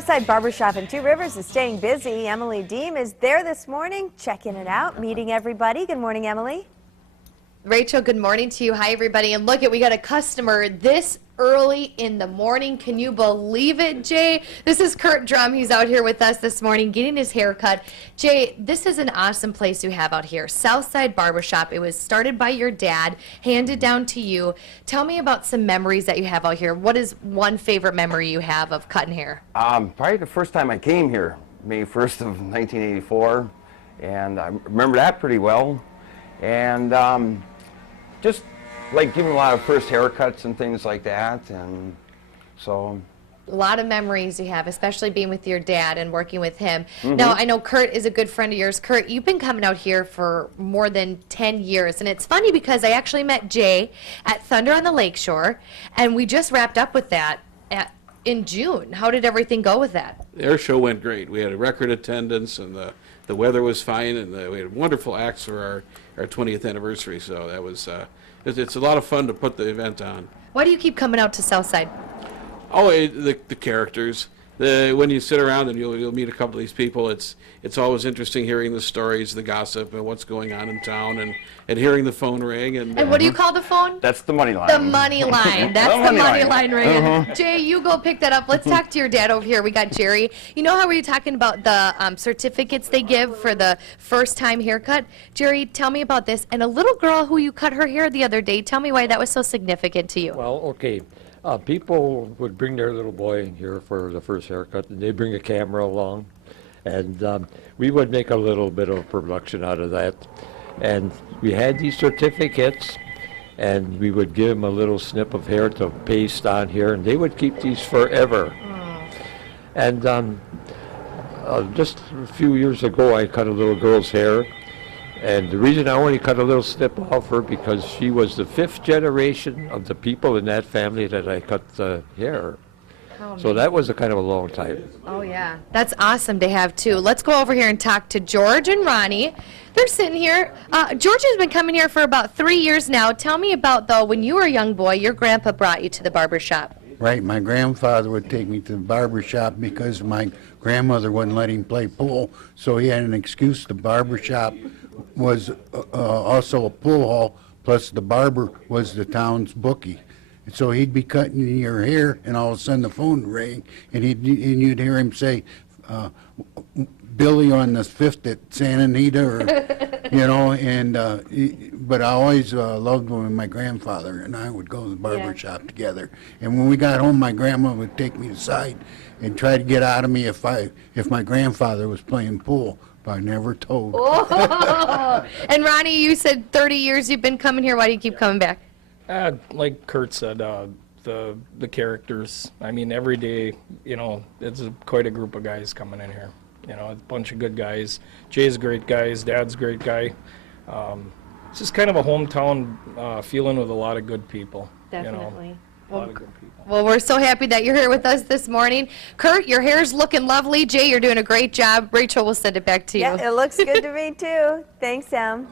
Southside Barbershop in Two Rivers is staying busy. Emily Deem is there this morning, checking it out, meeting everybody. Good morning, Emily. Rachel, good morning to you. Hi, everybody. And look, we got a customer this early in the morning. Can you believe it, Jay? This is Kurt Drum. He's out here with us this morning getting his hair cut. Jay, this is an awesome place you have out here, Southside Barbershop. It was started by your dad, handed down to you. Tell me about some memories that you have out here. What is one favorite memory you have of cutting hair? Probably the first time I came here, May 1st of 1984, and I remember that pretty well. And just like giving a lot of first haircuts and things like that, and so. A lot of memories you have, especially being with your dad and working with him. Now, I know Kurt is a good friend of yours. Kurt, you've been coming out here for more than 10 years, and it's funny because I actually met Jay at Thunder on the Lakeshore, and we just wrapped up with that in June. How did everything go with that? Their show went great. We had a record attendance, and the weather was fine, and we had wonderful acts for our 20th anniversary, so that was it's a lot of fun to put the event on. Why do you keep coming out to Southside? Oh, the characters. When you sit around and you'll meet a couple of these people, it's always interesting hearing the stories, the gossip, and what's going on in town, and hearing the phone ring. And what do you call the phone? That's the money line. The money line. That's the money line ring. Jay, you go pick that up. Let's talk to your dad over here. We got Jerry. You know how we were talking about the certificates they give for the first time haircut? Jerry, tell me about this. And a little girl who you cut her hair the other day, tell me why that was so significant to you. Well, okay. People would bring their little boy in here for the first haircut, and they'd bring a camera along, and we would make a little bit of production out of that. And we had these certificates, and we would give them a little snip of hair to paste on here, and they would keep these forever. And just a few years ago, I cut a little girl's hair. And the reason I only cut a little snip off her because she was the 5th generation of the people in that family that I cut the hair. Oh, so that was a kind of a long time. Oh, yeah. That's awesome to have, too. Let's go over here and talk to George and Ronnie. They're sitting here. George has been coming here for about 3 years now. Tell me about, though, when you were a young boy, your grandpa brought you to the barber shop. Right. My grandfather would take me to the barber shop because my grandmother wouldn't let him play pool, so he had an excuse. The barber shop was also a pool hall, plus the barber was the town's bookie. And so he'd be cutting your hair, and all of a sudden the phone would ring, and you'd hear him say, Billy on the 5th at Santa Anita, or, you know, and but I always loved when my grandfather and I would go to the barber shop together. And when we got home, my grandma would take me aside and try to get out of me if my grandfather was playing pool. But I never told. Oh. And Ronnie, you said 30 years you've been coming here. Why do you keep coming back? Like Kurt said, the characters. I mean, every day, you know, it's quite a group of guys coming in here. You know, a bunch of good guys. Jay's a great guy. His dad's a great guy. It's just kind of a hometown feeling with a lot of good people. Definitely. You know, a lot of good people. Well, we're so happy that you're here with us this morning. Kurt, your hair's looking lovely. Jay, you're doing a great job. Rachel, we'll send it back to you. Yeah, it looks good to me, too. Thanks, Em.